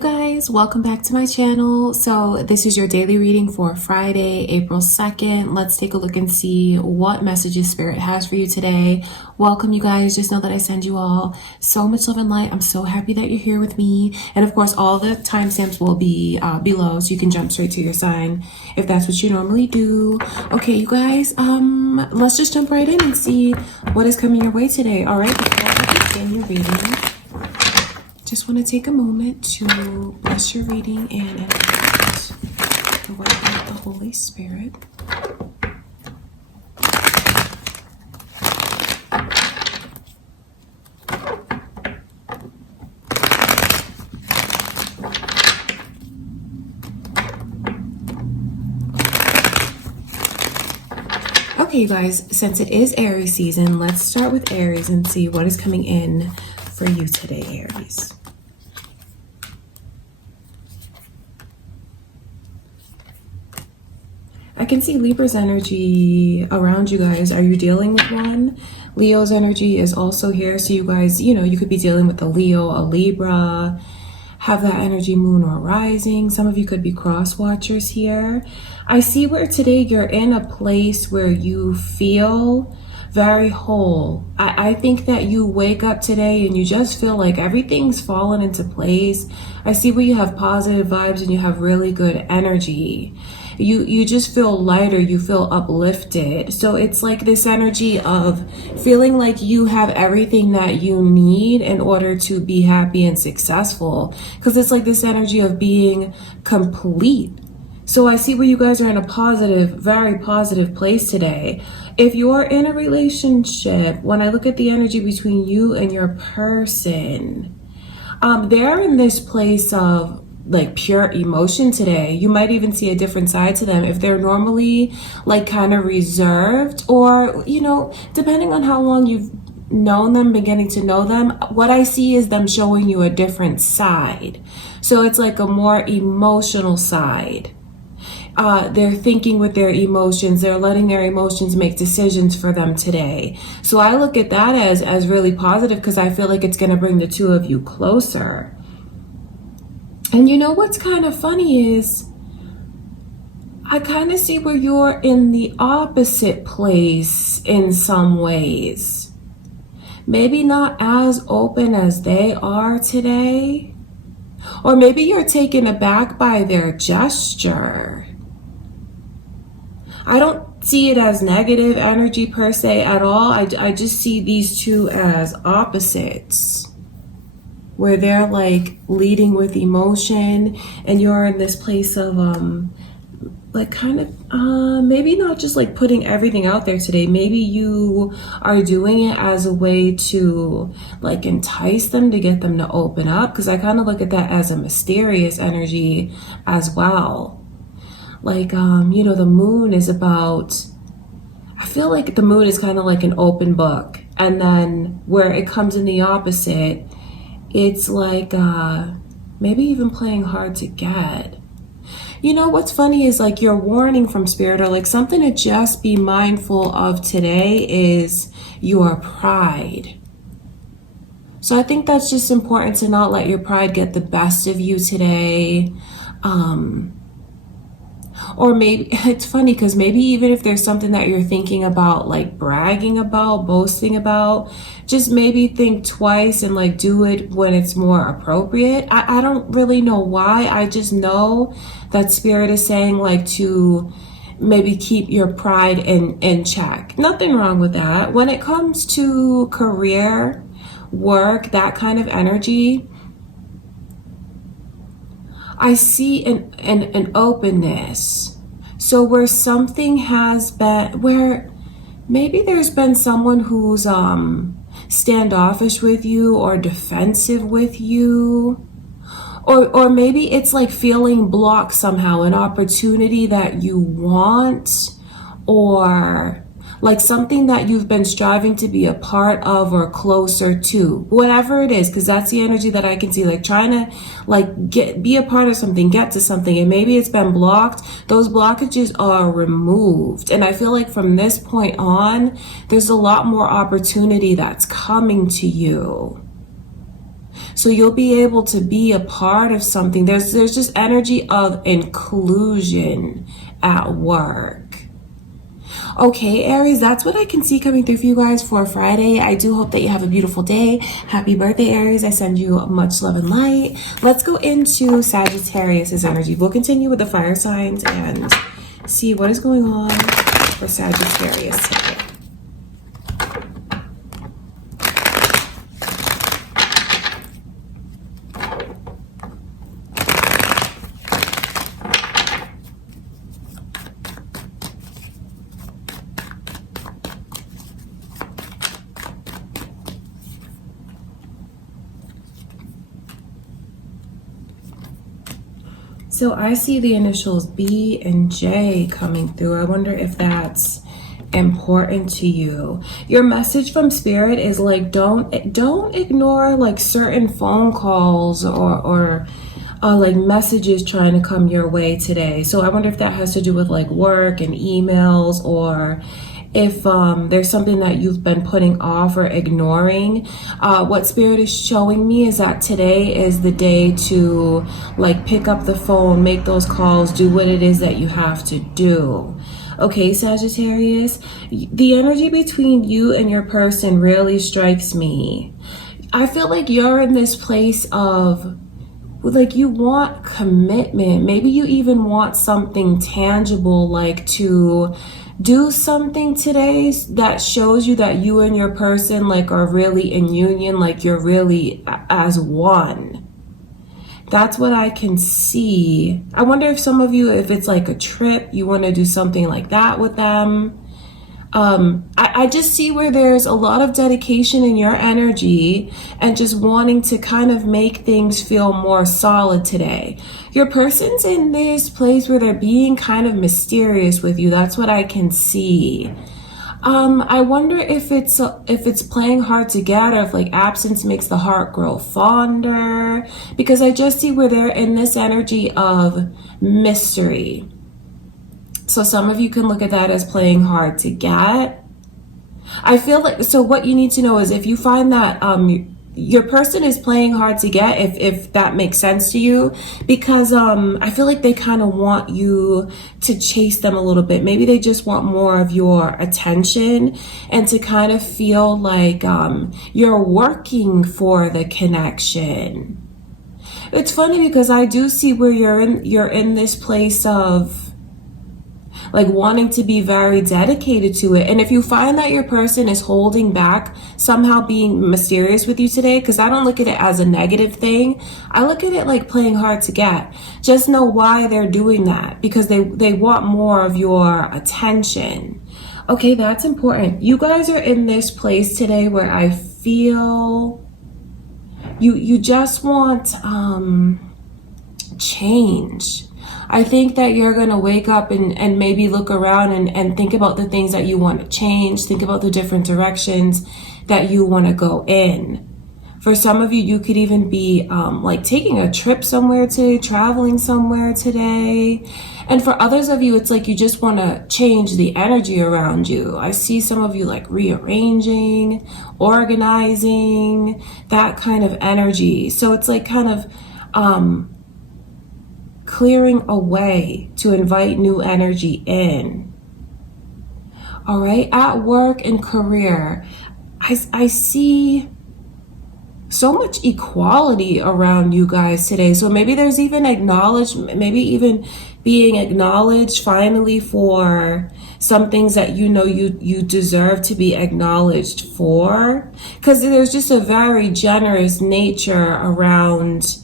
guys, welcome back to my channel. So this is your daily reading for Friday, April 2nd. Let's take a look and see what messages Spirit has for you today. Welcome you guys. Just know that I send you all so much love and light. I'm so happy that you're here with me. And of course, all the timestamps will be below, so you can jump straight to your sign if that's what you normally do. Okay, you guys, let's just jump right in and see what is coming your way today. All right, before I begin your reading, just want to take a moment to bless your reading and invite the work of the Holy Spirit. Okay, you guys, since it is Aries season, let's start with Aries and see what is coming in for you today, Aries. I can see Libra's energy around you guys. Are you dealing with one? Leo's energy is also here. So you guys, you could be dealing with a Leo, a Libra, have that energy, moon or rising. Some of you could be cross watchers here. I see where today you're in a place where you feel very whole. I think that you wake up today and you just feel like everything's fallen into place. I see where you have positive vibes and you have really good energy. You just feel lighter, you feel uplifted. So it's like this energy of feeling like you have everything that you need in order to be happy and successful. Because it's like this energy of being complete. So I see where you guys are in a positive, very positive place today. If you're in a relationship, when I look at the energy between you and your person, they're in this place of like pure emotion today. You might even see a different side to them if they're normally like kind of reserved, or depending on how long you've known them, beginning to know them, what I see is them showing you a different side. So it's like a more emotional side. They're thinking with their emotions. They're letting their emotions make decisions for them today. So I look at that as really positive, because I feel like it's going to bring the two of you closer. And you know what's kind of funny is I kind of see where you're in the opposite place in some ways. Maybe not as open as they are today. Or maybe you're taken aback by their gesture. I don't see it as negative energy per se at all. I just see these two as opposites, where they're like leading with emotion and you're in this place of like kind of maybe not just like putting everything out there today. Maybe you are doing it as a way to like entice them, to get them to open up, because I kind of look at that as a mysterious energy as well. Like the moon is about, I feel like the moon is kind of like an open book, and then where it comes in the opposite, it's like maybe even playing hard to get. What's funny is like your warning from Spirit, or like something to just be mindful of today, is your pride. So I think that's just important, to not let your pride get the best of you today. Or maybe it's funny because maybe even if there's something that you're thinking about, like bragging about, boasting about, just maybe think twice and like do it when it's more appropriate. I don't really know why. I just know that Spirit is saying like to maybe keep your pride in check. Nothing wrong with that. When it comes to career, work, that kind of energy, I see an openness. So where something has been, where maybe there's been someone who's standoffish with you or defensive with you, or maybe it's like feeling blocked somehow, an opportunity that you want, or like something that you've been striving to be a part of or closer to, whatever it is, because that's the energy that I can see, like trying to like be a part of something, get to something, and maybe it's been blocked. Those blockages are removed, and I feel like from this point on, there's a lot more opportunity that's coming to you. So you'll be able to be a part of something. There's just energy of inclusion at work. Okay, Aries, that's what I can see coming through for you guys for Friday. I do hope that you have a beautiful day. Happy birthday, Aries. I send you much love and light. Let's go into Sagittarius's energy. We'll continue with the fire signs and see what is going on for Sagittarius today. So I see the initials B and J coming through. I wonder if that's important to you. Your message from spirit is like, don't ignore like certain phone calls or like messages trying to come your way today. So I wonder if that has to do with like work and emails, or if there's something that you've been putting off or ignoring. What spirit is showing me is that today is the day to like pick up the phone, make those calls, do what it is that you have to do. Okay, Sagittarius, the energy between you and your person really strikes me. I feel like you're in this place of like you want commitment. Maybe you even want something tangible, like to do something today that shows you that you and your person like are really in union, like you're really as one. That's what I can see. I wonder if some of you, if it's like a trip, you want to do something like that with them. I just see where there's a lot of dedication in your energy and just wanting to kind of make things feel more solid today. Your person's in this place where they're being kind of mysterious with you. That's what I can see. I wonder if it's playing hard to get, or if like absence makes the heart grow fonder, because I just see where they're in this energy of mystery. So some of you can look at that as playing hard to get. I feel like, so what you need to know is if you find that your person is playing hard to get, if that makes sense to you, because I feel like they kind of want you to chase them a little bit. Maybe they just want more of your attention and to kind of feel like you're working for the connection. It's funny because I do see where you're in this place of like wanting to be very dedicated to it. And if you find that your person is holding back, somehow being mysterious with you today, because I don't look at it as a negative thing, I look at it like playing hard to get. Just know why they're doing that, because they want more of your attention. Okay, that's important. You guys are in this place today where I feel you just want change. I think that you're going to wake up and maybe look around and think about the things that you want to change. Think about the different directions that you want to go in. For some of you, you could even be like taking a trip somewhere today, traveling somewhere today. And for others of you, it's like you just want to change the energy around you. I see some of you like rearranging, organizing, that kind of energy. So it's like kind of clearing a way to invite new energy in. All right, at work and career, I see so much equality around you guys today. So maybe there's even acknowledgement, maybe even being acknowledged finally for some things that you know you deserve to be acknowledged for, because there's just a very generous nature around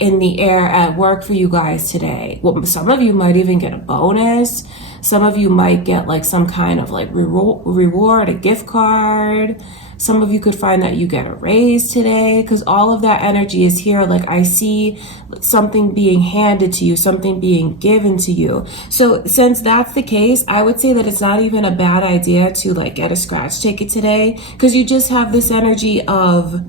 in the air at work for you guys today. Well, some of you might even get a bonus. Some of you might get like some kind of like reward, a gift card. Some of you could find that you get a raise today, because all of that energy is here. Like I see something being handed to you, something being given to you. So since that's the case, I would say that it's not even a bad idea to like get a scratch ticket today, because you just have this energy of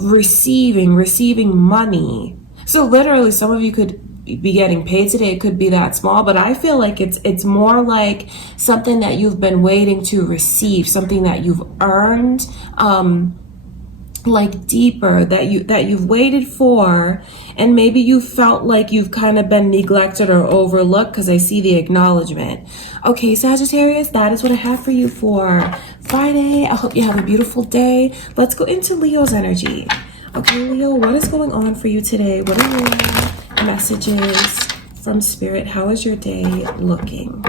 receiving money. So literally some of you could be getting paid today. It could be that small, but I feel like it's more like something that you've been waiting to receive, something that you've earned. like deeper that you've waited for, and maybe you felt like you've kind of been neglected or overlooked, because I see the acknowledgement. Okay, Sagittarius, that is what I have for you for Friday. I hope you have a beautiful day. Let's go into Leo's energy. Okay, Leo, what is going on for you today? What are your messages from Spirit? How is your day looking?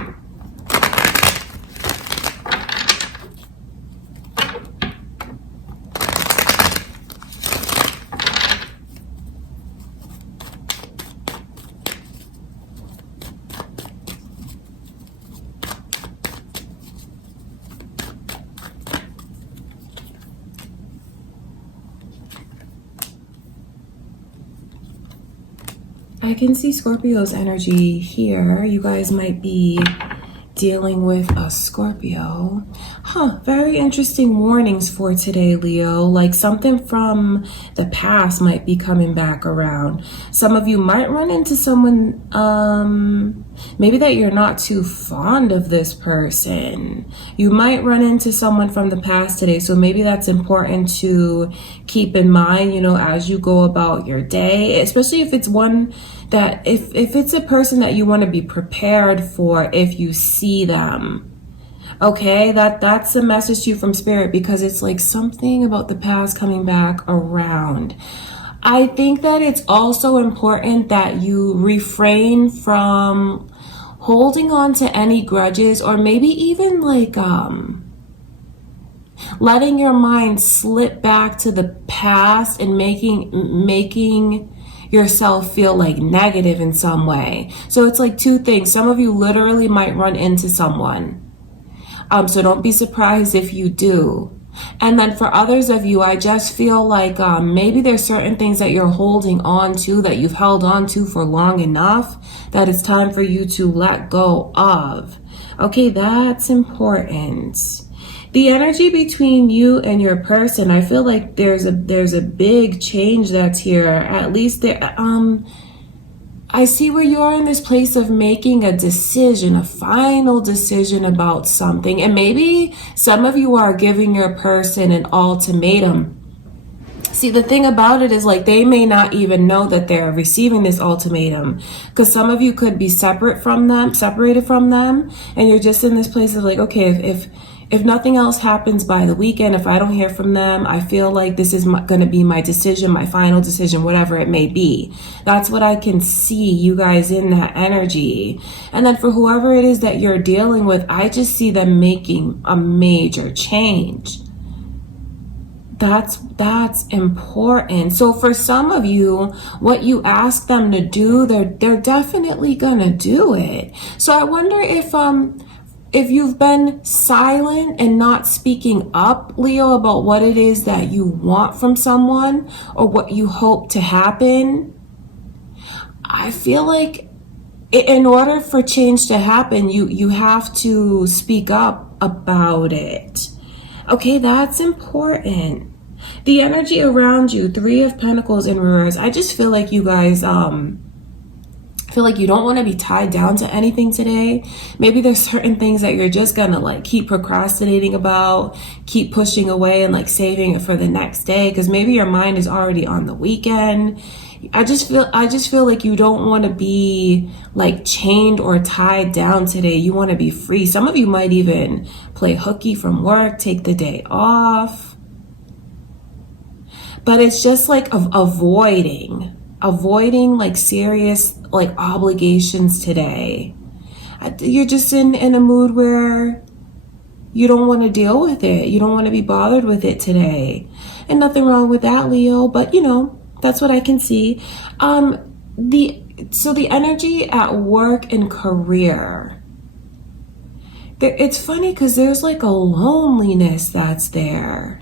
I can see Scorpio's energy here. You guys might be dealing with a Scorpio. Very interesting warnings for today, Leo. Like something from the past might be coming back around. Some of you might run into someone, maybe that you're not too fond of this person. You might run into someone from the past today. So maybe that's important to keep in mind, you know, as you go about your day, especially if it's one that if it's a person that you want to be prepared for if you see them. Okay, that's a message to you from Spirit, because it's like something about the past coming back around. I think that it's also important that you refrain from holding on to any grudges, or maybe even like letting your mind slip back to the past and making yourself feel like negative in some way. So it's like two things. Some of you literally might run into someone. So don't be surprised if you do. And then for others of you, I just feel like maybe there's certain things that you're holding on to, that you've held on to for long enough, that it's time for you to let go of. Okay, that's important. The energy between you and your person, I feel like there's a big change that's here. At least there, I see where you are in this place of making a decision, a final decision about something. And maybe some of you are giving your person an ultimatum. See, the thing about it is, like, they may not even know that they're receiving this ultimatum, because some of you could be separated from them, and you're just in this place of like, okay, if nothing else happens by the weekend, if I don't hear from them, I feel like this is going to be my decision, my final decision, whatever it may be. That's what I can see you guys in that energy. And then for whoever it is that you're dealing with, I just see them making a major change. That's important. So for some of you, what you ask them to do, they're definitely gonna do it. So I wonder if you've been silent and not speaking up, Leo, about what it is that you want from someone or what you hope to happen. I feel like in order for change to happen, you have to speak up about it. Okay, that's important. The energy around you, 3 of Pentacles in reverse. I just feel like you guys feel like you don't want to be tied down to anything today. Maybe there's certain things that you're just gonna like keep procrastinating about, keep pushing away and like saving it for the next day, because maybe your mind is already on the weekend. I just feel like you don't want to be like chained or tied down today. You want to be free. Some of you might even play hooky from work, take the day off. But it's just like avoiding like serious like obligations today. You're just in a mood where you don't want to deal with it. You don't want to be bothered with it today. And nothing wrong with that, Leo, but you know, that's what I can see. So the energy at work and career, it's funny because there's like a loneliness that's there.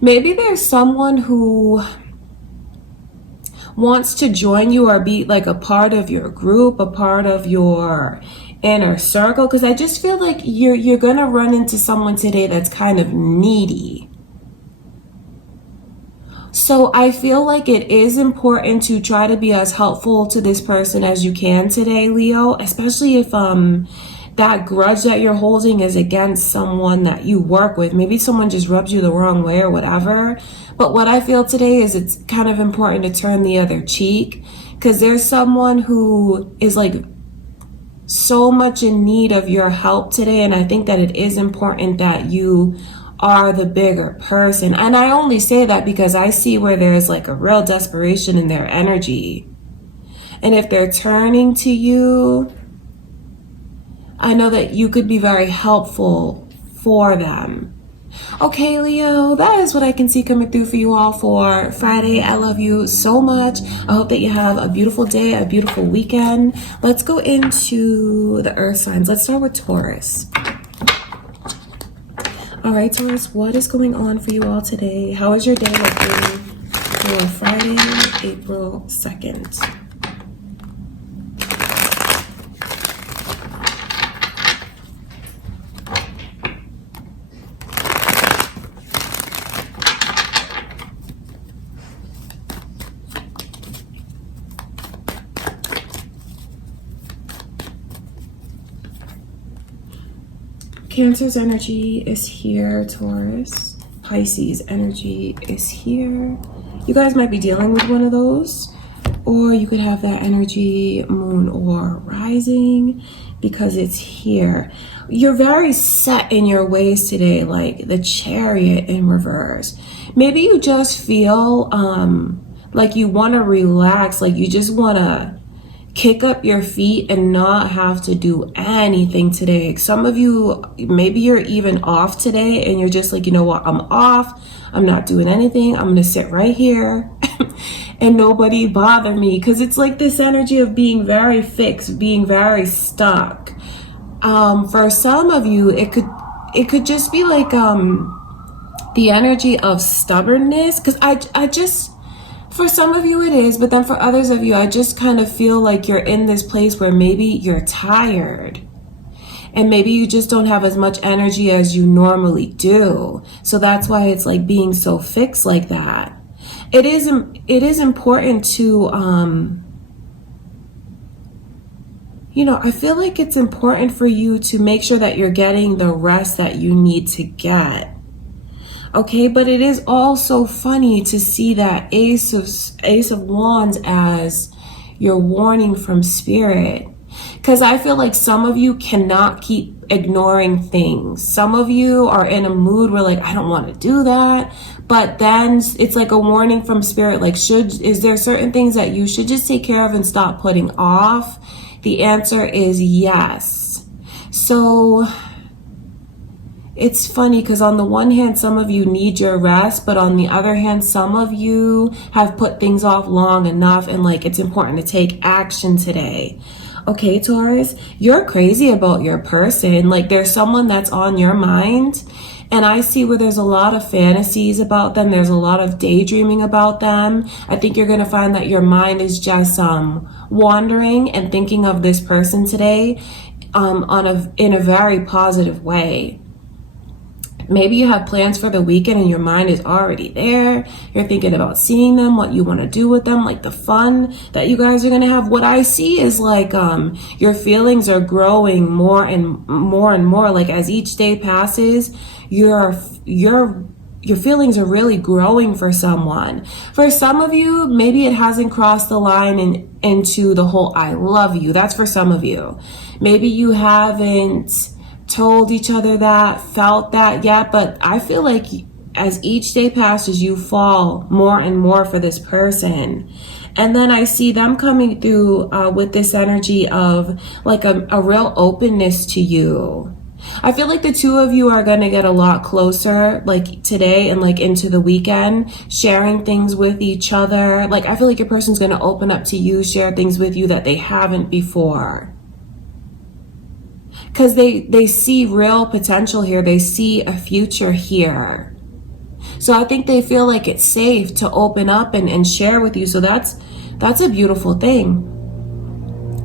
Maybe there's someone who wants to join you or be like a part of your group, a part of your inner circle, because I just feel like you're gonna run into someone today that's kind of needy. So I feel like it is important to try to be as helpful to this person as you can today, Leo, especially if that grudge that you're holding is against someone that you work with. Maybe someone just rubs you the wrong way or whatever. But what I feel today is it's kind of important to turn the other cheek, because there's someone who is like so much in need of your help today. And I think that it is important that you are the bigger person. And I only say that because I see where there's like a real desperation in their energy. And if they're turning to you, I know that you could be very helpful for them. Okay, Leo, that is what I can see coming through for you all for Friday. I love you so much. I hope that you have a beautiful day, a beautiful weekend. Let's go into the earth signs. Let's start with Taurus. All right, Taurus, what is going on for you all today? How is your day looking for Friday, April 2nd? Cancer's energy is here, Taurus. Pisces energy is here. You guys might be dealing with one of those, or you could have that energy, moon or rising, because it's here. You're very set in your ways today, like the Chariot in reverse. Maybe you just feel like you want to relax, like you just want to kick up your feet and not have to do anything today. Some of you, maybe you're even off today and you're just like, you know what, I'm off. I'm not doing anything. I'm going to sit right here and nobody bother me. Because it's like this energy of being very fixed, being very stuck. For some of you, it could just be like the energy of stubbornness. Because I just, for some of you it is, but then for others of you, I just kind of feel like you're in this place where maybe you're tired and maybe you just don't have as much energy as you normally do. So that's why it's like being so fixed like that. It is important to, I feel like it's important for you to make sure that you're getting the rest that you need to get. Okay, but it is also funny to see that Ace of Wands as your warning from Spirit. Because I feel like some of you cannot keep ignoring things. Some of you are in a mood where like, I don't want to do that. But then it's like a warning from Spirit. Like, is there certain things that you should just take care of and stop putting off? The answer is yes. So it's funny because on the one hand, some of you need your rest, but on the other hand, some of you have put things off long enough and like it's important to take action today. Okay, Taurus, you're crazy about your person. Like there's someone that's on your mind and I see where there's a lot of fantasies about them. There's a lot of daydreaming about them. I think you're going to find that your mind is just wandering and thinking of this person today in a very positive way. Maybe you have plans for the weekend and your mind is already there. You're thinking about seeing them, what you want to do with them, like the fun that you guys are going to have. What I see is like your feelings are growing more and more and more. Like as each day passes, your feelings are really growing for someone. For some of you, maybe it hasn't crossed the line into the whole I love you. That's for some of you. Maybe you haven't told each other that, felt that yet, but I feel like as each day passes, you fall more and more for this person. And then I see them coming through with this energy of like a real openness to you. I feel like the two of you are going to get a lot closer like today and like into the weekend, sharing things with each other. Like I feel like your person's going to open up to you, share things with you that they haven't before. Because they see real potential here. They see a future here. So I think they feel like it's safe to open up and share with you. So that's a beautiful thing.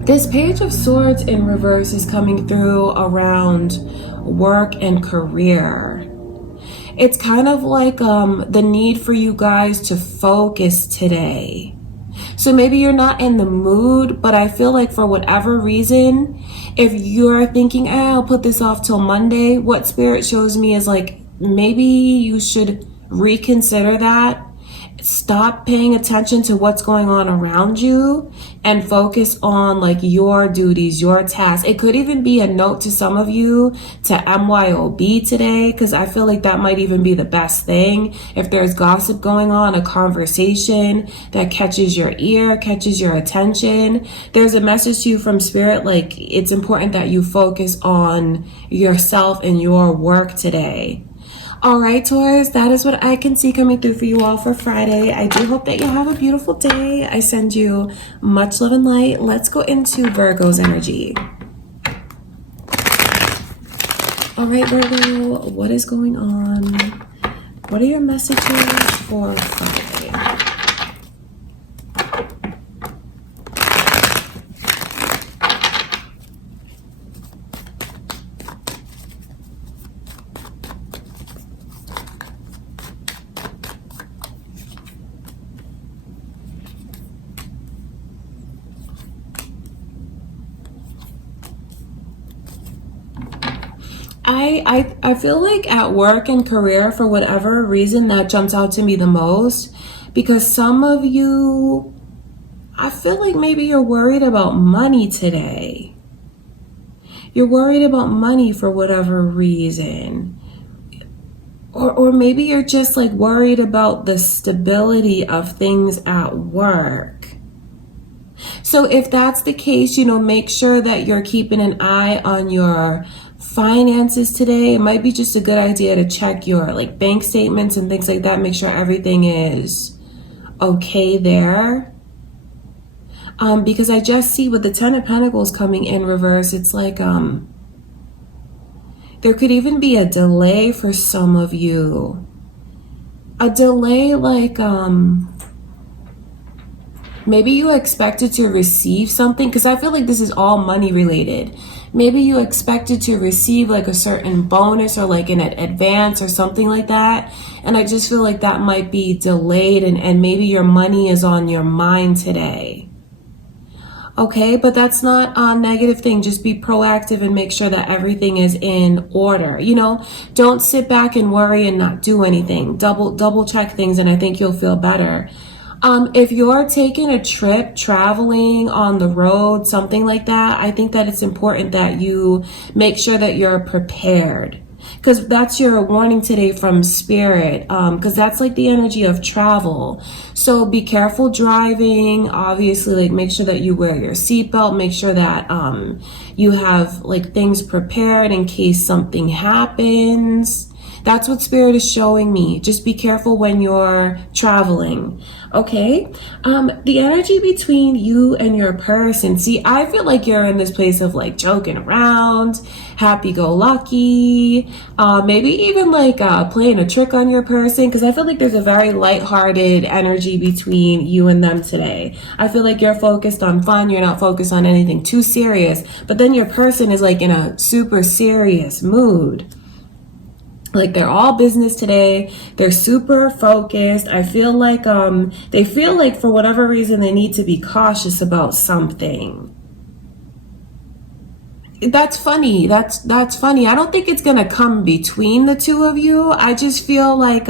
This Page of Swords in reverse is coming through around work and career. It's kind of like the need for you guys to focus today. So maybe you're not in the mood, but I feel like for whatever reason, if you're thinking, I'll put this off till Monday, what Spirit shows me is like, maybe you should reconsider that. Stop paying attention to what's going on around you and focus on like your duties, your tasks. It could even be a note to some of you to MYOB today, because I feel like that might even be the best thing. If there's gossip going on, a conversation that catches your ear, catches your attention, there's a message to you from Spirit, like it's important that you focus on yourself and your work today. All right, Taurus, that is what I can see coming through for you all for Friday. I do hope that you have a beautiful day. I send you much love and light. Let's go into Virgo's energy. All right, Virgo, what is going on? What are your messages for Friday? I feel like at work and career, for whatever reason, that jumps out to me the most, because some of you, I feel like maybe you're worried about money today. You're worried about money for whatever reason. Or maybe you're just like worried about the stability of things at work. So if that's the case, make sure that you're keeping an eye on your finances today. It might be just a good idea to check your like bank statements and things like that. Make sure everything is okay there. Because I just see with the Ten of Pentacles coming in reverse, it's like there could even be a delay for some of you. A delay like maybe you expected to receive something, because I feel like this is all money related. Maybe you expected to receive like a certain bonus or like an advance or something like that. And I just feel like that might be delayed, and maybe your money is on your mind today. Okay, but that's not a negative thing. Just be proactive and make sure that everything is in order. Don't sit back and worry and not do anything. Double check things, and I think you'll feel better. If you're taking a trip, traveling on the road, something like that, I think that it's important that you make sure that you're prepared, because that's your warning today from Spirit, because that's like the energy of travel. So be careful driving. Obviously, like make sure that you wear your seatbelt, make sure that you have like things prepared in case something happens. That's what Spirit is showing me. Just be careful when you're traveling. Okay? The energy between you and your person. See, I feel like you're in this place of like joking around, happy-go-lucky, maybe even like playing a trick on your person, because I feel like there's a very lighthearted energy between you and them today. I feel like you're focused on fun. You're not focused on anything too serious. But then your person is like in a super serious mood. Like they're all business today. They're super focused. I feel like they feel like for whatever reason they need to be cautious about something. That's funny. That's funny. I don't think it's gonna come between the two of you. I just feel like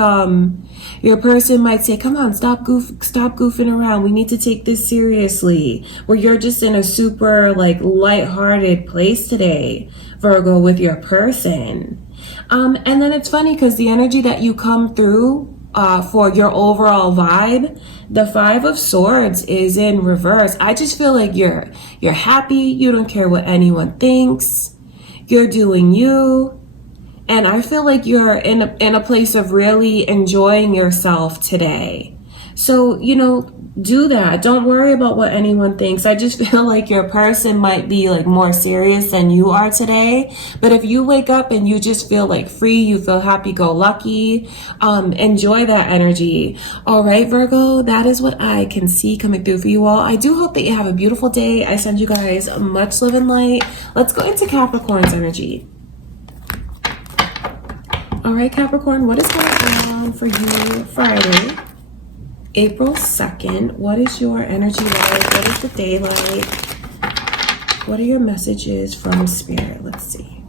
your person might say, come on, stop goofing around. We need to take this seriously. Where you're just in a super like lighthearted place today, Virgo, with your person. And then it's funny because the energy that you come through for your overall vibe, the Five of Swords is in reverse. I just feel like you're happy. You don't care what anyone thinks. You're doing you. And I feel like you're in a place of really enjoying yourself today. So, do that. Don't worry about what anyone thinks. I just feel like your person might be like more serious than you are today. But if you wake up and you just feel like free, you feel happy-go-lucky, enjoy that energy. All right, Virgo, that is what I can see coming through for you all. I do hope that you have a beautiful day. I send you guys much love and light. Let's go into Capricorn's energy. All right, Capricorn, what is going on for you Friday April 2nd, what is your energy like? What is the day like? What are your messages from Spirit? Let's see.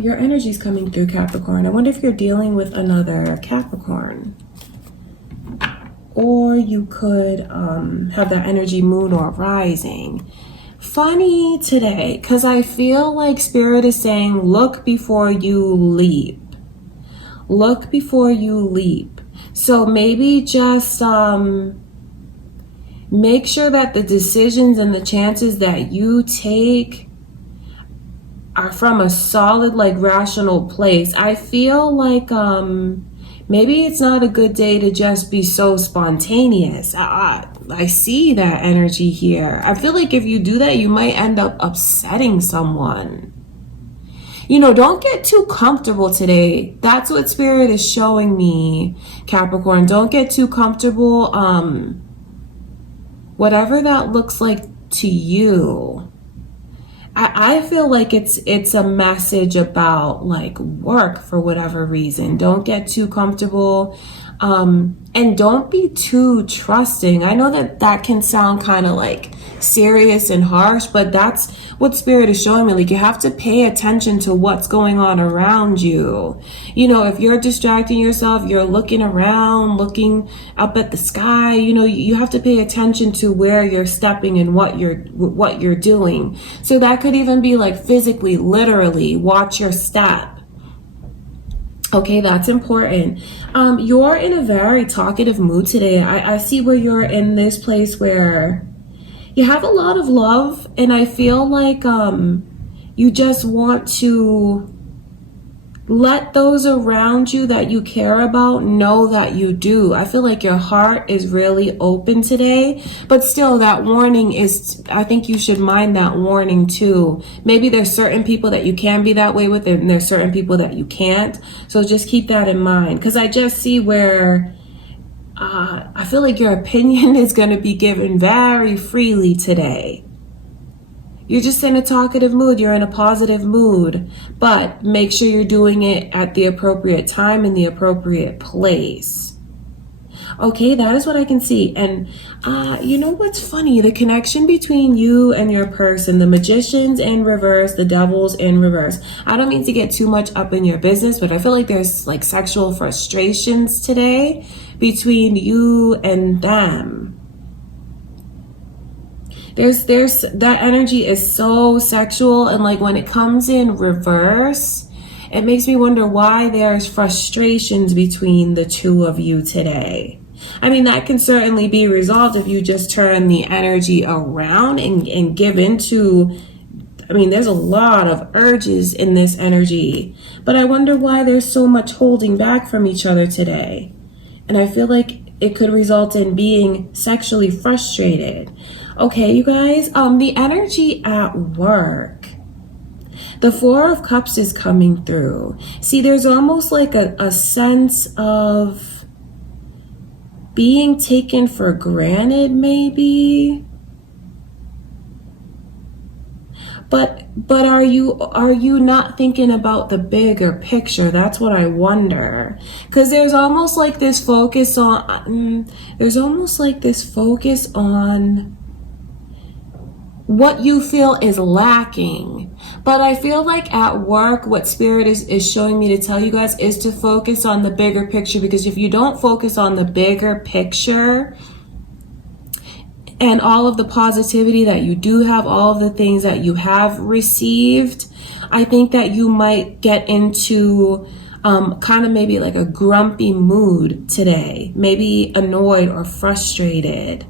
Your energy is coming through, Capricorn. I wonder if you're dealing with another Capricorn. Or you could have that energy moon or rising. Funny today, because I feel like Spirit is saying, look before you leap. Look before you leap. So maybe just make sure that the decisions and the chances that you take are from a solid, like, rational place. I feel like maybe it's not a good day to just be so spontaneous. I see that energy here. I feel like if you do that, you might end up upsetting someone. You know, don't get too comfortable today. That's what Spirit is showing me, Capricorn. Don't get too comfortable. Whatever that looks like to you. I feel like it's a message about, like, work for whatever reason. Don't get too comfortable, and don't be too trusting. I know that can sound kind of like serious and harsh, but that's what Spirit is showing me. Like, you have to pay attention to what's going on around you. You know, if you're distracting yourself, you're looking around, looking up at the sky, you know, you have to pay attention to where you're stepping and what you're doing. So that could even be like physically, literally, watch your step. Okay, that's important. You're in a very talkative mood today. I see where you're in this place where you have a lot of love, and I feel like you just want to let those around you that you care about know that you do. I feel like your heart is really open today, but still that warning is, I think you should mind that warning too. Maybe there's certain people that you can be that way with, and there's certain people that you can't. So just keep that in mind, because I just see where I feel like your opinion is going to be given very freely today. You're just in a talkative mood. You're in a positive mood, but make sure you're doing it at the appropriate time in the appropriate place. Okay, that is what I can see. And you know what's funny? The connection between you and your person, the Magicians in reverse, the Devils in reverse. I don't mean to get too much up in your business, but I feel like there's like sexual frustrations today between you and them. There's that energy is so sexual, and like when it comes in reverse, it makes me wonder why there's frustrations between the two of you today. I mean, that can certainly be resolved if you just turn the energy around and give into, I mean, there's a lot of urges in this energy, but I wonder why there's so much holding back from each other today. And I feel like it could result in being sexually frustrated. Okay, you guys, the energy at work. The Four of Cups is coming through. See, there's almost like a sense of being taken for granted, maybe. But are you not thinking about the bigger picture? That's what I wonder. Because there's almost like this focus on what you feel is lacking. But I feel like at work, what Spirit is showing me to tell you guys is to focus on the bigger picture, because if you don't focus on the bigger picture and all of the positivity that you do have, all of the things that you have received, I think that you might get into kind of maybe like a grumpy mood today, maybe annoyed or frustrated.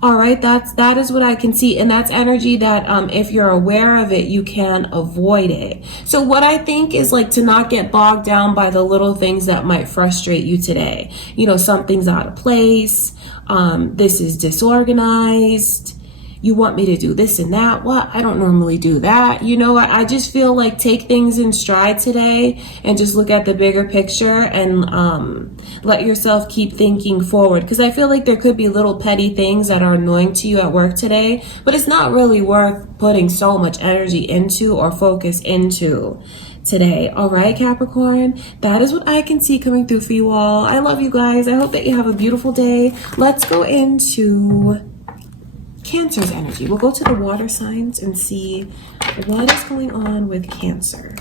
All right, that is what I can see. And that's energy that if you're aware of it, you can avoid it. So what I think is like to not get bogged down by the little things that might frustrate you today. You know, something's out of place. This is disorganized. you want me to do this and that. What? I don't normally do that. You know, I just feel like take things in stride today and just look at the bigger picture and let yourself keep thinking forward. Because I feel like there could be little petty things that are annoying to you at work today, but it's not really worth putting so much energy into or focus into today. All right, Capricorn, that is what I can see coming through for you all. I love you guys. I hope that you have a beautiful day. Let's go into Cancer's energy. We'll go to the water signs and see what is going on with Cancer.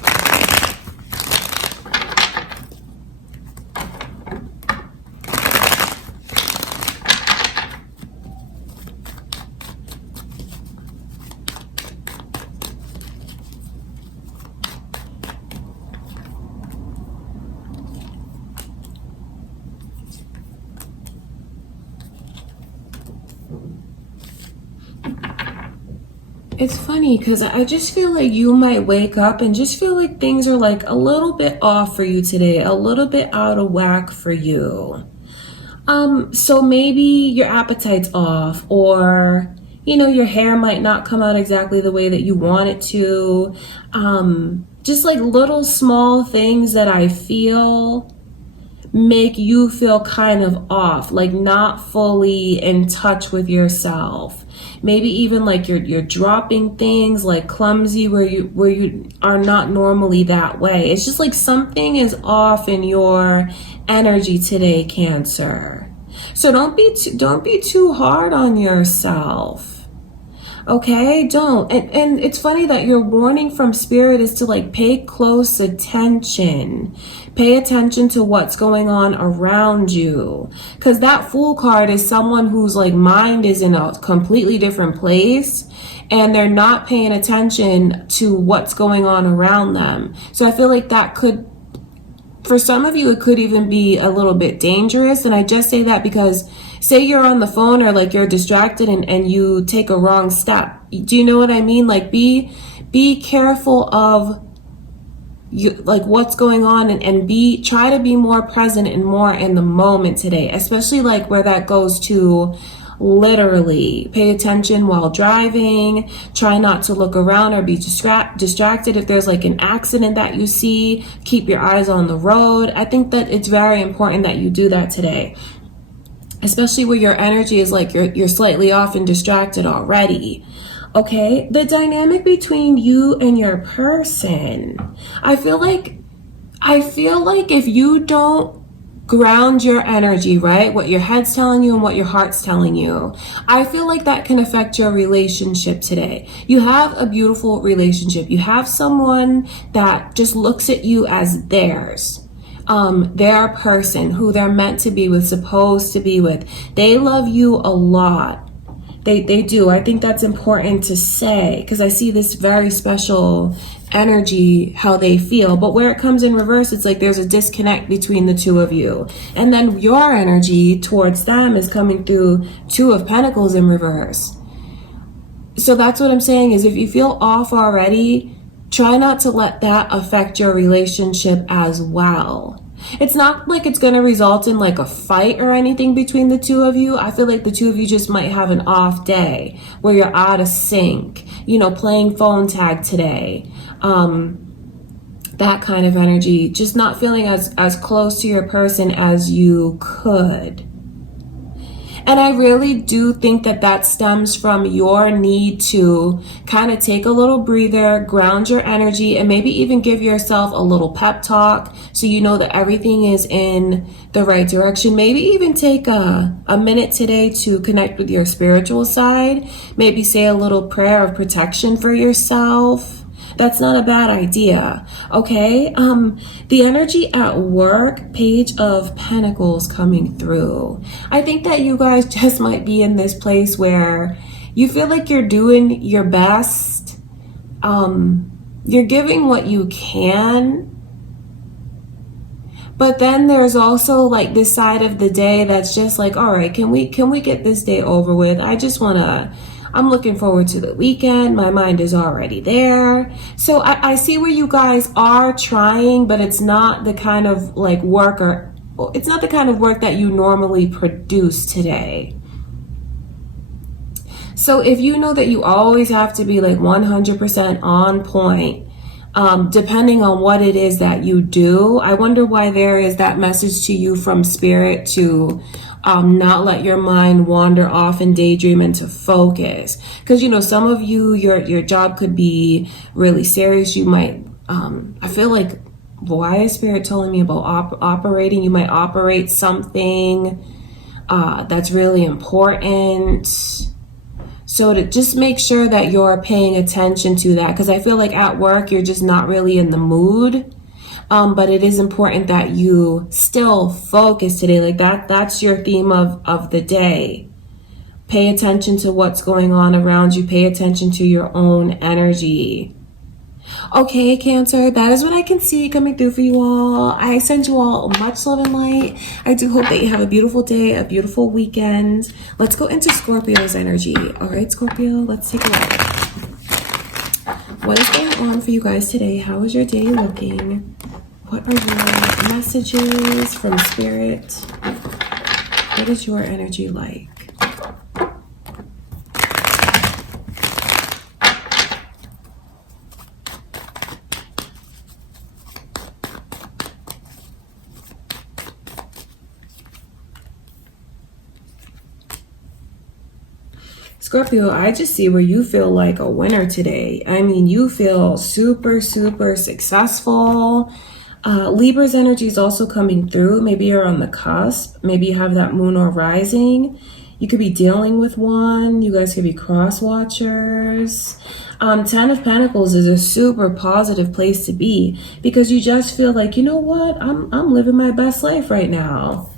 It's funny because I just feel like you might wake up and just feel like things are like a little bit off for you today, a little bit out of whack for you. So maybe your appetite's off, or you know, your hair might not come out exactly the way that you want it to. Just like little small things that I feel make you feel kind of off, like not fully in touch with yourself. Maybe even like you're dropping things, like clumsy, where you are not normally that way. It's just like something is off in your energy today, Cancer. So don't be too hard on yourself. Okay, don't. And it's funny that your warning from Spirit is to like pay close attention. Pay attention to what's going on around you. Because that Fool card is someone whose like mind is in a completely different place and they're not paying attention to what's going on around them. So I feel like that could, for some of you, it could even be a little bit dangerous. And I just say that because say you're on the phone or like you're distracted and you take a wrong step. Do you know what I mean? Like be careful of you, like what's going on, and try to be more present and more in the moment today, especially like where that goes to literally pay attention while driving. Try not to look around or be distracted. If there's like an accident that you see, keep your eyes on the road. I think that it's very important that you do that today, especially where your energy is like you're slightly off and distracted already. Okay, the dynamic between you and your person. I feel like if you don't ground your energy, right? What your head's telling you and what your heart's telling you, I feel like that can affect your relationship today. You have a beautiful relationship. You have someone that just looks at you as theirs. Their person who they're meant to be with, supposed to be with. They love you a lot. They do. I think that's important to say because I see this very special energy, how they feel. But where it comes in reverse, it's like there's a disconnect between the two of you. And then your energy towards them is coming through Two of Pentacles in reverse. So that's what I'm saying is if you feel off already, try not to let that affect your relationship as well. It's not like it's going to result in like a fight or anything between the two of you. I feel like the two of you just might have an off day where you're out of sync, you know, playing phone tag today. That kind of energy, just not feeling as close to your person as you could. And I really do think that stems from your need to kind of take a little breather, ground your energy, and maybe even give yourself a little pep talk so you know that everything is in the right direction. Maybe even take a minute today to connect with your spiritual side. Maybe say a little prayer of protection for yourself. That's not a bad idea, okay? The energy at work, Page of Pentacles coming through. I think that you guys just might be in this place where you feel like you're doing your best. You're giving what you can. But then there's also like this side of the day that's just like, all right, can we get this day over with? I'm looking forward to the weekend. My mind is already there. So I see where you guys are trying, but it's not the kind of like it's not the kind of work that you normally produce today. So if you know that you always have to be like 100% on point, depending on what it is that you do, I wonder why there is that message to you from spirit to not let your mind wander off and daydream and to focus. Because, you know, some of you, your job could be really serious. You might, I feel like, why is spirit telling me about operating? You might operate something that's really important. So to just make sure that you're paying attention to that, because I feel like at work you're just not really in the mood. But it is important that you still focus today. Like that's your theme of the day. Pay attention to what's going on around you. Pay attention to your own energy. Okay, Cancer, that is what I can see coming through for you all. I send you all much love and light. I do hope that you have a beautiful day, a beautiful weekend. Let's go into Scorpio's energy. All right, Scorpio, let's take a look. What is going on for you guys today? How is your day looking? What are your messages from Spirit? What is your energy like? Scorpio, I just see where you feel like a winner today. I mean, you feel super, super successful. Libra's energy is also coming through. Maybe you're on the cusp. Maybe you have that moon or rising. You could be dealing with one. You guys could be cross watchers. 10 of Pentacles is a super positive place to be because you just feel like, you know what? I'm living my best life right now.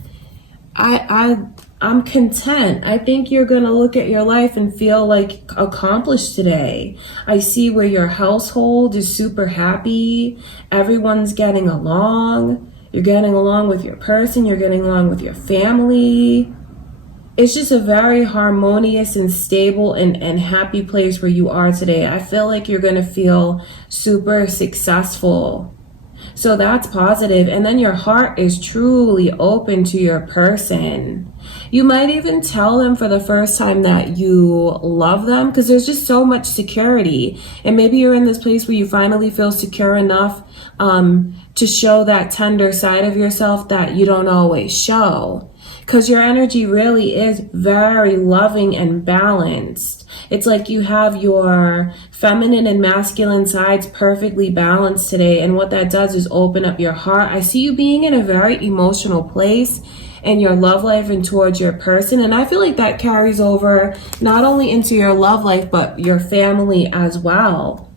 I'm content. I think you're going to look at your life and feel like accomplished today. I see where your household is super happy. Everyone's getting along. You're getting along with your person. You're getting along with your family. It's just a very harmonious and stable and happy place where you are today. I feel like you're going to feel super successful. So that's positive. And then your heart is truly open to your person. You might even tell them for the first time that you love them because there's just so much security. And maybe you're in this place where you finally feel secure enough to show that tender side of yourself that you don't always show. Because your energy really is very loving and balanced. It's like you have your feminine and masculine sides perfectly balanced today. And what that does is open up your heart. I see you being in a very emotional place in your love life and towards your person. And I feel like that carries over not only into your love life, but your family as well.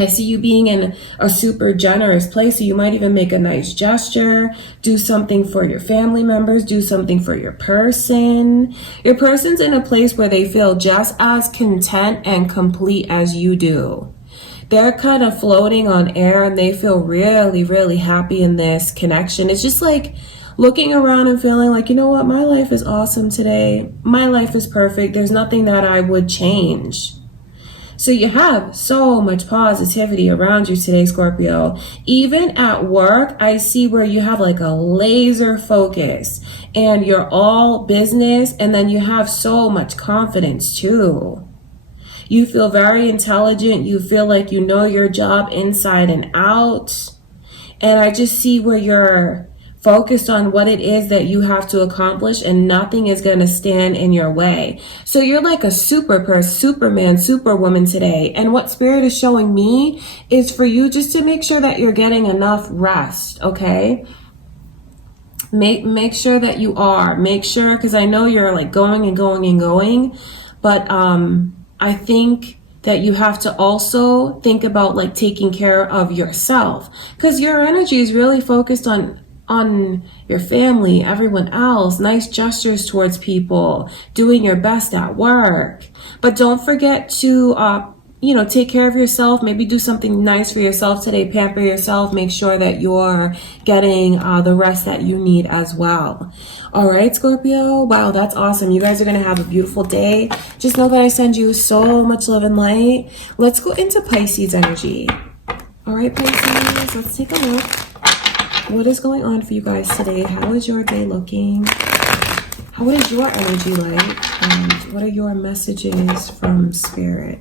I see you being in a super generous place. So you might even make a nice gesture, do something for your family members, do something for your person. Your person's in a place where they feel just as content and complete as you do. They're kind of floating on air and they feel really, really happy in this connection. It's just like looking around and feeling like, you know what, my life is awesome today. My life is perfect. There's nothing that I would change. So you have so much positivity around you today, Scorpio. Even at work, I see where you have like a laser focus and you're all business and then you have so much confidence too. You feel very intelligent. You feel like you know your job inside and out. And I just see where you're focused on what it is that you have to accomplish and nothing is going to stand in your way. So you're like a Superman, Superwoman today. And what Spirit is showing me is for you just to make sure that you're getting enough rest, okay? Make sure that you are. Make sure, because I know you're like going and going and going, but I think that you have to also think about like taking care of yourself because your energy is really focused on your family, everyone else, nice gestures towards people, doing your best at work. But don't forget to, take care of yourself. Maybe do something nice for yourself today. Pamper yourself. Make sure that you're getting the rest that you need as well. All right, Scorpio. Wow, that's awesome. You guys are going to have a beautiful day. Just know that I send you so much love and light. Let's go into Pisces energy. All right, Pisces, let's take a look. What is going on for you guys today? How is your day looking? What is your energy like? And what are your messages from Spirit?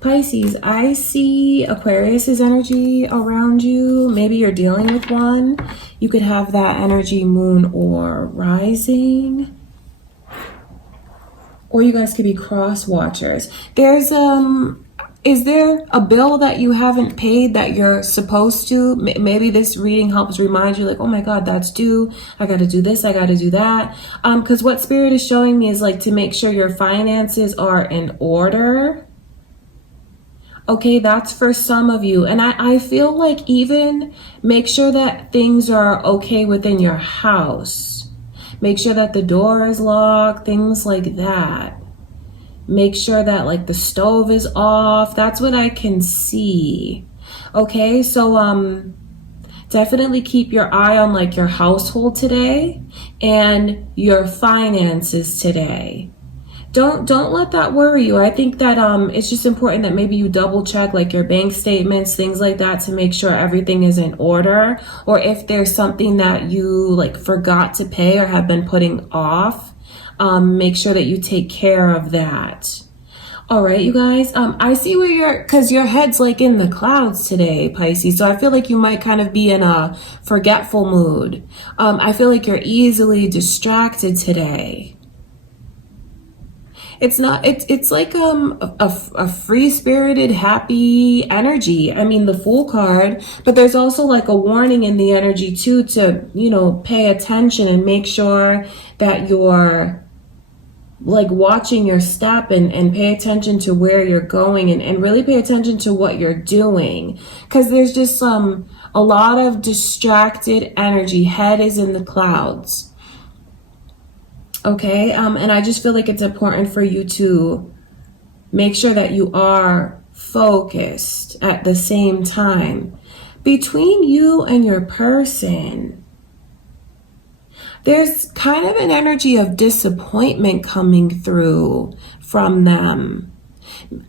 Pisces, I see Aquarius's energy around you. Maybe you're dealing with one. You could have that energy, moon or rising. Or you guys could be cross watchers. There's is there a bill that you haven't paid that you're supposed to? Maybe this reading helps remind you, like, oh my God, that's due. I got to do this. I got to do that. Because what Spirit is showing me is like to make sure your finances are in order. Okay, that's for some of you. And I feel like even make sure that things are okay within your house. Make sure that the door is locked, things like that. Make sure that like the stove is off. That's what I can see. Okay, so definitely keep your eye on like your household today and your finances today. Don't let that worry you. I think that it's just important that maybe you double check like your bank statements, things like that, to make sure everything is in order. Or if there's something that you like forgot to pay or have been putting off, make sure that you take care of that. All right, you guys, I see where because your head's like in the clouds today, Pisces. So I feel like you might kind of be in a forgetful mood. I feel like you're easily distracted today. It's not, it's like a free-spirited, happy energy. I mean, the Fool card, but there's also like a warning in the energy too to, you know, pay attention and make sure that you're like watching your step and pay attention to where you're going and really pay attention to what you're doing. Because there's just a lot of distracted energy. Head is in the clouds. Okay, and I just feel like it's important for you to make sure that you are focused at the same time. Between you and your person, there's kind of an energy of disappointment coming through from them.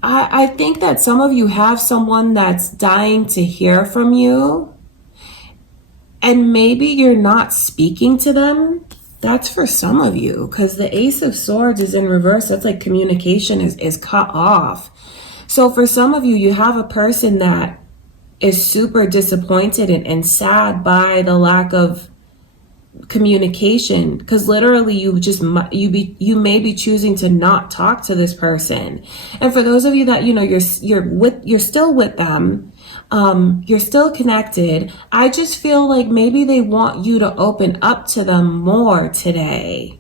I think that some of you have someone that's dying to hear from you, and maybe you're not speaking to them. That's for some of you, because the Ace of Swords is in reverse. That's like communication is cut off. So for some of you, you have a person that is super disappointed and sad by the lack of communication, because literally you may be choosing to not talk to this person. And for those of you that, you know, you're still with them, you're still connected, I just feel like maybe they want you to open up to them more today.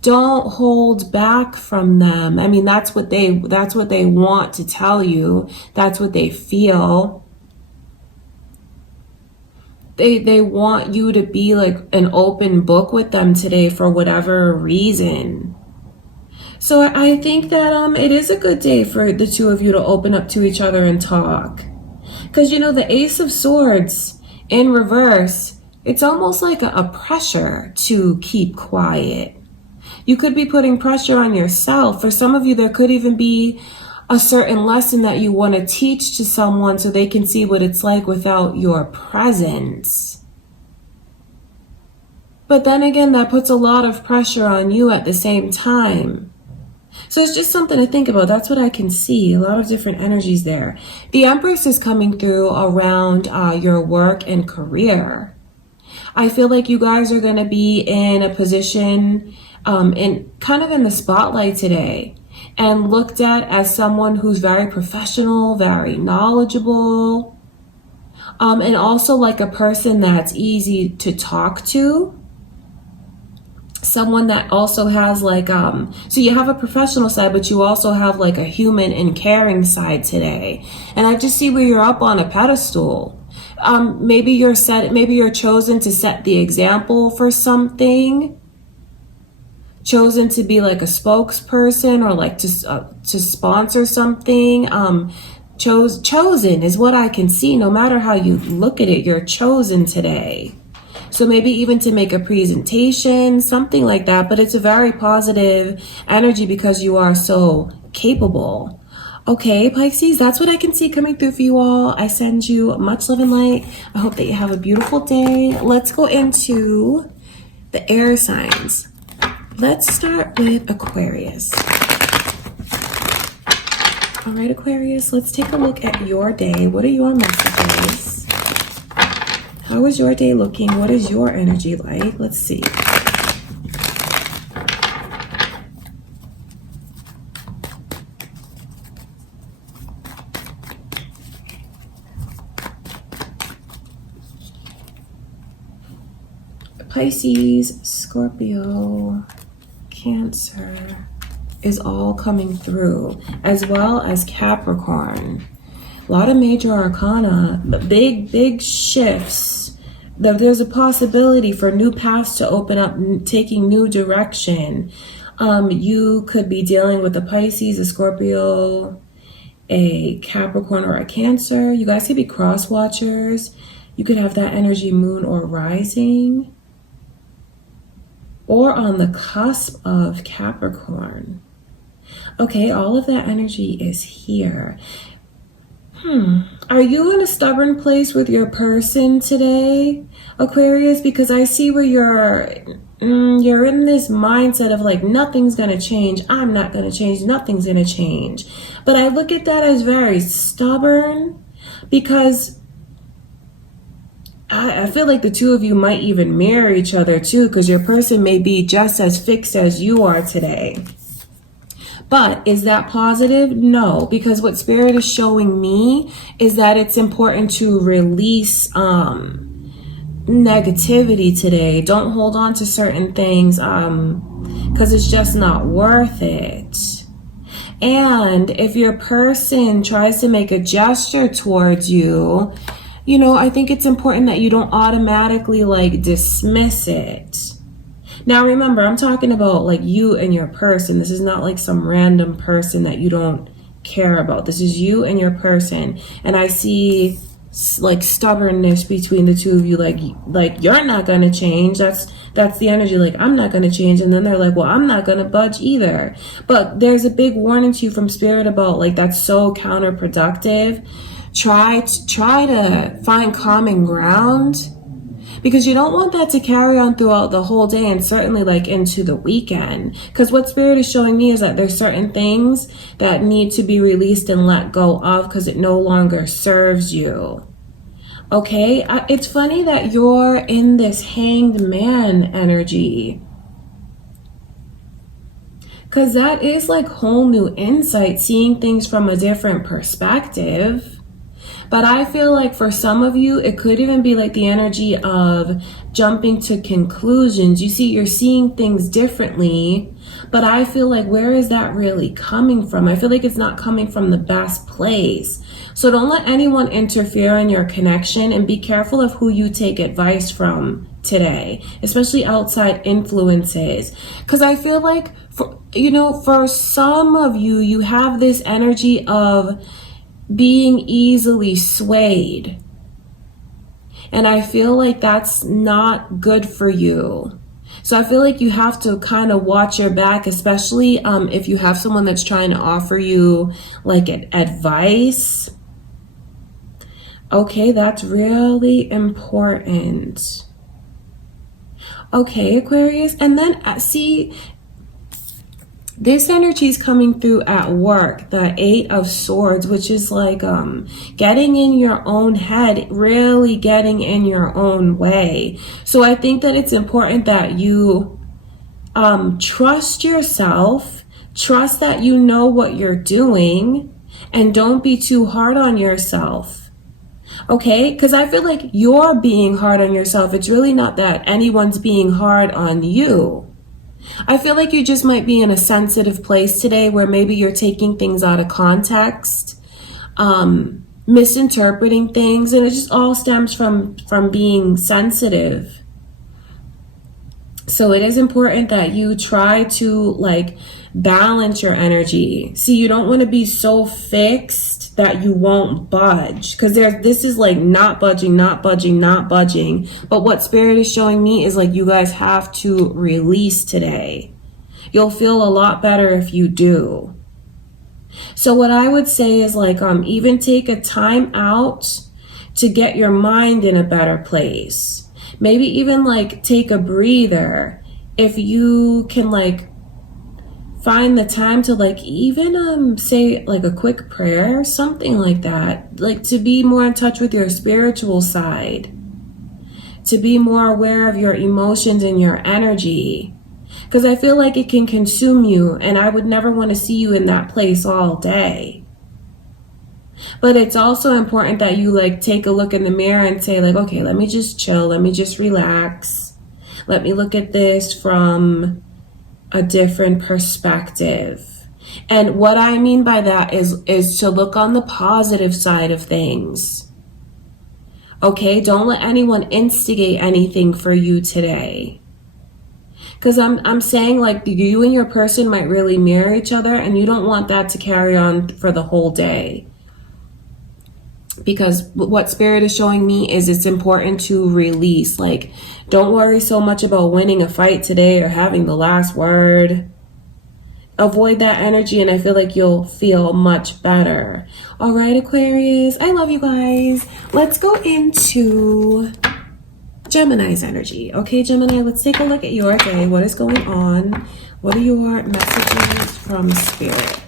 Don't hold back from them. I mean, that's what they want to tell you. That's what they feel. They want you to be like an open book with them today for whatever reason. So I think that it is a good day for the two of you to open up to each other and talk. Because, you know, the Ace of Swords in reverse, it's almost like a pressure to keep quiet. You could be putting pressure on yourself. For some of you, there could even be a certain lesson that you want to teach to someone so they can see what it's like without your presence. But then again, that puts a lot of pressure on you at the same time. So it's just something to think about. That's what I can see. A lot of different energies there. The Empress is coming through around your work and career. I feel like you guys are going to be in a position in kind of in the spotlight today and looked at as someone who's very professional, very knowledgeable, and also like a person that's easy to talk to. Someone that also has like, so you have a professional side, but you also have like a human and caring side today. And I just see where you're up on a pedestal. Maybe you're chosen to set the example for something. Chosen to be like a spokesperson or like to sponsor something. Chosen is what I can see. No matter how you look at it, you're chosen today. So maybe even to make a presentation, something like that. But it's a very positive energy because you are so capable. Okay, Pisces, that's what I can see coming through for you all. I send you much love and light. I hope that you have a beautiful day. Let's go into the air signs. Let's start with Aquarius. All right, Aquarius, let's take a look at your day. What are your messages? How is your day looking? What is your energy like? Let's see. Pisces, Scorpio, Cancer is all coming through, as well as Capricorn. A lot of major arcana, but big shifts. There's a possibility for new paths to open up, taking new direction. You could be dealing with a Pisces, a Scorpio, a Capricorn, or a Cancer. You guys could be cross watchers. You could have that energy, moon or rising, or on the cusp of Capricorn. Okay, all of that energy is here. Are you in a stubborn place with your person today, Aquarius? Because I see where you're in this mindset of like, nothing's gonna change, I'm not gonna change, nothing's gonna change. But I look at that as very stubborn, because I feel like the two of you might even mirror each other too, because your person may be just as fixed as you are today. But is that positive? No, because what Spirit is showing me is that it's important to release negativity today. Don't hold on to certain things because it's just not worth it. And if your person tries to make a gesture towards you, you know, I think it's important that you don't automatically like dismiss it. Now remember, I'm talking about like you and your person. This is not like some random person that you don't care about. This is you and your person. And I see like stubbornness between the two of you, like you're not going to change. That's the energy, like I'm not going to change. And then they're like, well, I'm not going to budge either. But there's a big warning to you from Spirit about like that's so counterproductive. Try to find common ground, because you don't want that to carry on throughout the whole day, and certainly like into the weekend. Because what Spirit is showing me is that there's certain things that need to be released and let go of because it no longer serves you. Okay, it's funny that you're in this hanged man energy, because that is like whole new insight, seeing things from a different perspective. But I feel like for some of you, it could even be like the energy of jumping to conclusions. You see, you're seeing things differently, but I feel like, where is that really coming from? I feel like it's not coming from the best place. So don't let anyone interfere in your connection, and be careful of who you take advice from today, especially outside influences. Because I feel like, for some of you, you have this energy of being easily swayed, and I feel like that's not good for you. So I feel like you have to kind of watch your back, especially if you have someone that's trying to offer you like advice. Okay, that's really important. Okay, Aquarius. And then see, this energy is coming through at work, the 8 of Swords, which is like getting in your own head, really getting in your own way. So I think that it's important that you trust yourself, trust that you know what you're doing, and don't be too hard on yourself. Okay, because I feel like you're being hard on yourself. It's really not that anyone's being hard on you. I feel like you just might be in a sensitive place today, where maybe you're taking things out of context, misinterpreting things, and it just all stems from being sensitive. So it is important that you try to like balance your energy. See, you don't want to be so fixed that you won't budge, because this is like not budging, not budging, not budging. But what Spirit is showing me is like you guys have to release today. You'll feel a lot better if you do. So what I would say is like even take a time out to get your mind in a better place. Maybe even like take a breather. If you can like find the time to like even say like a quick prayer, something like that, like to be more in touch with your spiritual side, to be more aware of your emotions and your energy, because I feel like it can consume you, and I would never want to see you in that place all day. But it's also important that you like take a look in the mirror and say like, okay, let me just chill, let me just relax, let me look at this from a different perspective. And what I mean by that is to look on the positive side of things. Okay, don't let anyone instigate anything for you today. Because I'm saying like you and your person might really mirror each other, and you don't want that to carry on for the whole day. Because what Spirit is showing me is it's important to release. Like, don't worry so much about winning a fight today or having the last word. Avoid that energy, and I feel like you'll feel much better. All right, Aquarius, I love you guys. Let's go into Gemini's energy. Okay, Gemini, let's take a look at your day. What is going on? What are your messages from Spirit?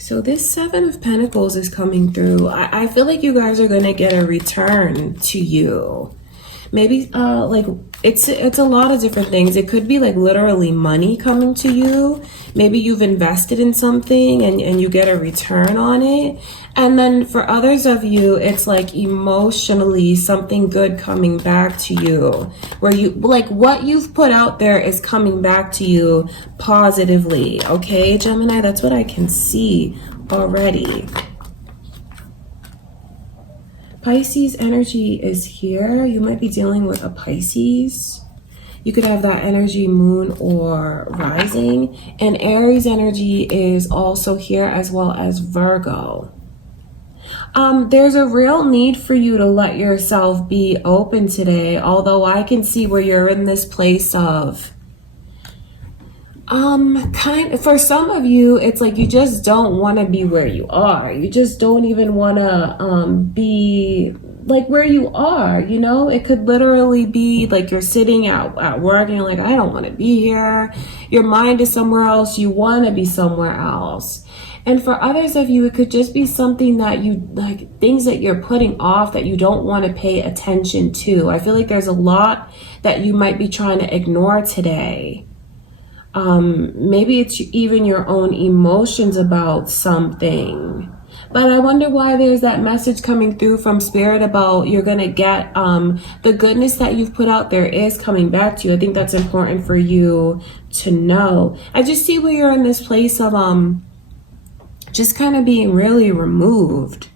So this Seven of Pentacles is coming through. I feel like you guys are going to get a return to you. Maybe like it's a lot of different things. It could be like literally money coming to you. Maybe you've invested in something and you get a return on it. And then for others of you, it's like emotionally something good coming back to you, where you like what you've put out there is coming back to you positively. Okay, Gemini, that's what I can see already. Pisces energy is here. You might be dealing with a Pisces. You could have that energy, moon or rising. And Aries energy is also here, as well as Virgo. There's a real need for you to let yourself be open today, although I can see where you're in this place of for some of you, it's like you just don't want to be where you are. You just don't even want to be like where you are, you know? It could literally be like you're sitting at work and you're like, I don't want to be here. Your mind is somewhere else. You want to be somewhere else. And for others of you, it could just be something that you like, things that you're putting off that you don't want to pay attention to. I feel like there's a lot that you might be trying to ignore today. Maybe it's even your own emotions about something. But I wonder why there's that message coming through from Spirit about you're going to get the goodness that you've put out there is coming back to you. I think that's important for you to know. I just see where you're in this place of just kind of being really removed.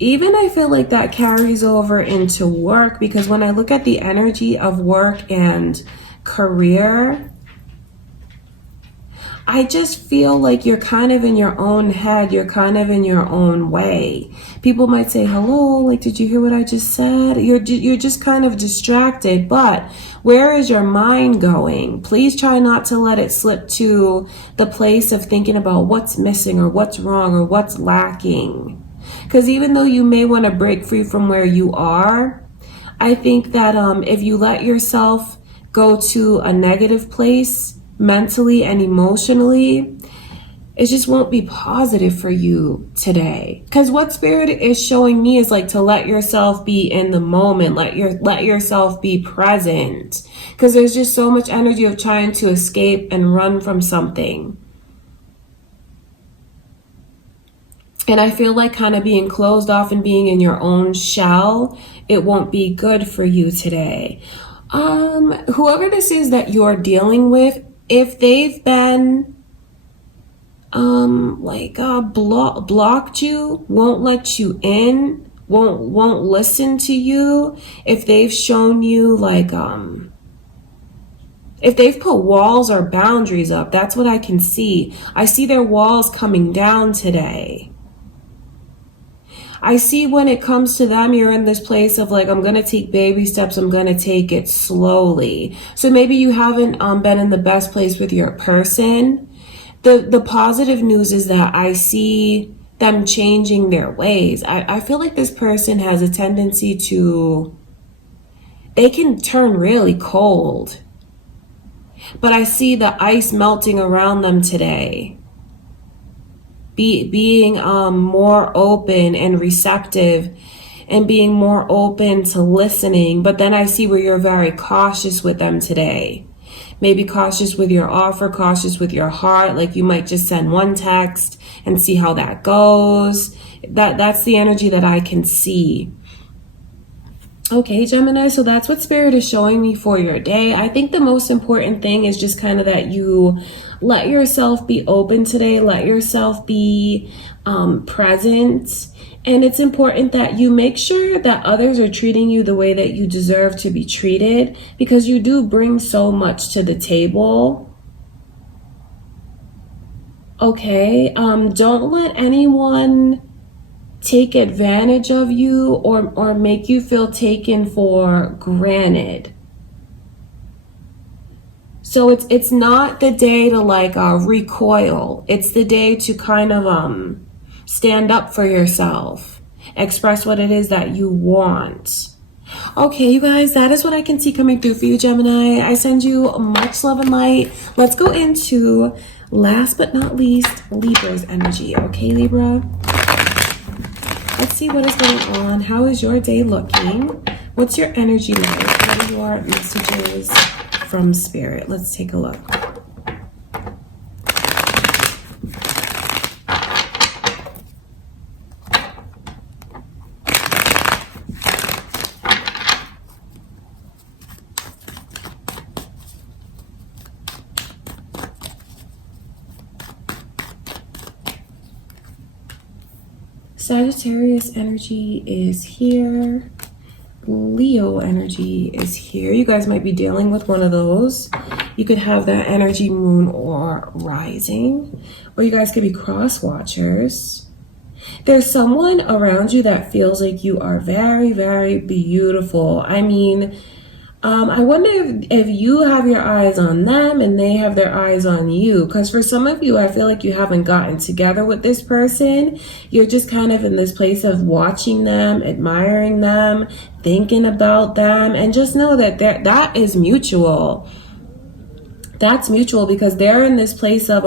Even I feel like that carries over into work, because when I look at the energy of work and career, I just feel like you're kind of in your own head. You're kind of in your own way. People might say, hello, like, did you hear what I just said? You're just kind of distracted. But where is your mind going? Please try not to let it slip to the place of thinking about what's missing or what's wrong or what's lacking. Because even though you may want to break free from where you are, I think that if you let yourself go to a negative place mentally and emotionally, it just won't be positive for you today. Because what Spirit is showing me is like to let yourself be in the moment, let yourself be present. Because there's just so much energy of trying to escape and run from something. And I feel like kind of being closed off and being in your own shell, it won't be good for you today. Whoever this is that you're dealing with, if they've been blocked you, won't let you in, won't listen to you, if they've shown you like if they've put walls or boundaries up, that's what I can see. I see their walls coming down today. I see when it comes to them, you're in this place of like, I'm going to take baby steps. I'm going to take it slowly. So maybe you haven't been in the best place with your person. The positive news is that I see them changing their ways. I feel like this person has a tendency to, they can turn really cold. But I see the ice melting around them today. Being more open and receptive and being more open to listening. But then I see where you're very cautious with them today. Maybe cautious with your offer, cautious with your heart. Like you might just send one text and see how that goes. That's the energy that I can see. Okay, Gemini, so that's what Spirit is showing me for your day. I think the most important thing is just kind of that you let yourself be open today, let yourself be present. And it's important that you make sure that others are treating you the way that you deserve to be treated, because you do bring so much to the table. Okay, don't let anyone take advantage of you or make you feel taken for granted. So it's not the day to like recoil. It's the day to kind of stand up for yourself, express what it is that you want. Okay, you guys, that is what I can see coming through for you, Gemini. I send you much love and light. Let's go into, last but not least, Libra's energy. Okay, Libra? Let's see what is going on. How is your day looking? What's your energy like? What are your messages from Spirit? Let's take a look. Sagittarius energy is here. Leo energy is here. You guys might be dealing with one of those. You could have that energy, moon or rising, or you guys could be cross watchers. There's someone around you that feels like you are very, very beautiful. I mean, I wonder if you have your eyes on them and they have their eyes on you. Because for some of you, I feel like you haven't gotten together with this person. You're just kind of in this place of watching them, admiring them, thinking about them. And just know that that is mutual. That's mutual, because they're in this place of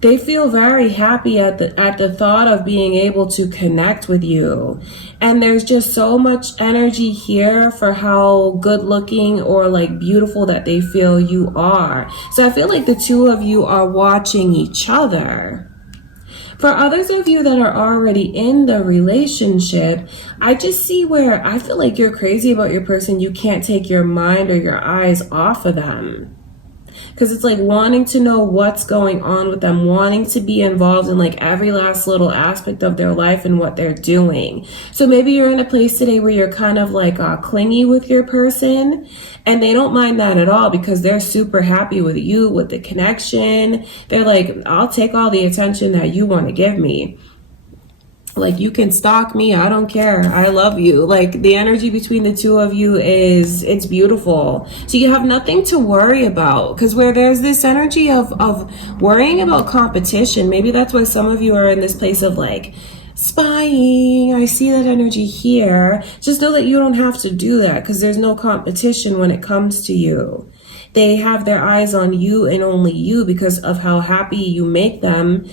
they feel very happy at the thought of being able to connect with you. And there's just so much energy here for how good looking or like beautiful that they feel you are. So I feel like the two of you are watching each other. For others of you that are already in the relationship, I just see where I feel like you're crazy about your person. You can't take your mind or your eyes off of them. Because it's like wanting to know what's going on with them, wanting to be involved in like every last little aspect of their life and what they're doing. So maybe you're in a place today where you're kind of like clingy with your person, and they don't mind that at all, because they're super happy with you, with the connection. They're like, I'll take all the attention that you want to give me. Like, you can stalk me, I don't care, I love you. Like, the energy between the two of you it's beautiful. So you have nothing to worry about, because where there's this energy of worrying about competition, maybe that's why some of you are in this place of like spying. I see that energy here. Just know that you don't have to do that, because there's no competition when it comes to you. They have their eyes on you and only you, because of how happy you make them.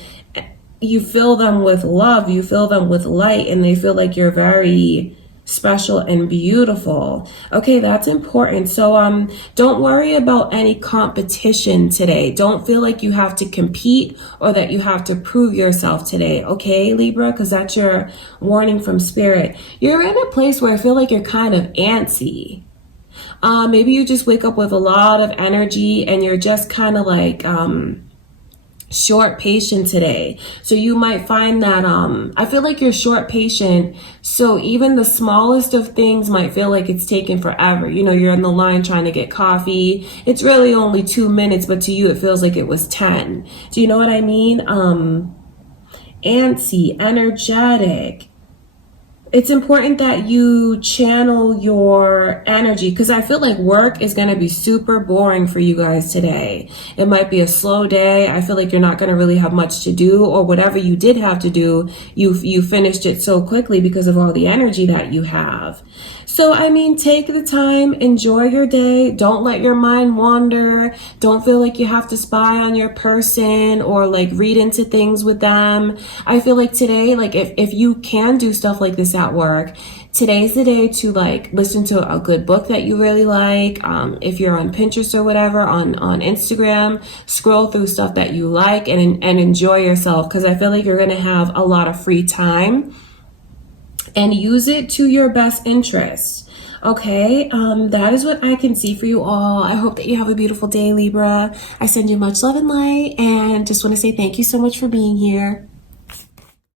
You fill them with love, you fill them with light, and they feel like you're very special and beautiful. Okay, that's important. So don't worry about any competition today. Don't feel like you have to compete or that you have to prove yourself today. Okay, Libra, because that's your warning from Spirit. You're in a place where I feel like you're kind of antsy. Maybe you just wake up with a lot of energy and you're just kind of like short patient today. So you might find that I feel like you're short patient, so even the smallest of things might feel like it's taken forever. You know, you're in the line trying to get coffee, it's really only 2 minutes, but to you it feels like it was 10. Do you know what I mean? Antsy, energetic. It's important that you channel your energy, because I feel like work is going to be super boring for you guys today. It might be a slow day. I feel like you're not going to really have much to do, or whatever you did have to do, you finished it so quickly because of all the energy that you have. So, I mean, take the time, enjoy your day. Don't let your mind wander. Don't feel like you have to spy on your person or like read into things with them. I feel like today, like if you can do stuff like this at work, today's the day to like listen to a good book that you really like. If you're on Pinterest or whatever, on Instagram, scroll through stuff that you like and enjoy yourself, because I feel like you're going to have a lot of free time. And use it to your best interest. Okay, that is what I can see for you all. I hope that you have a beautiful day, Libra. I send you much love and light, and just want to say thank you so much for being here.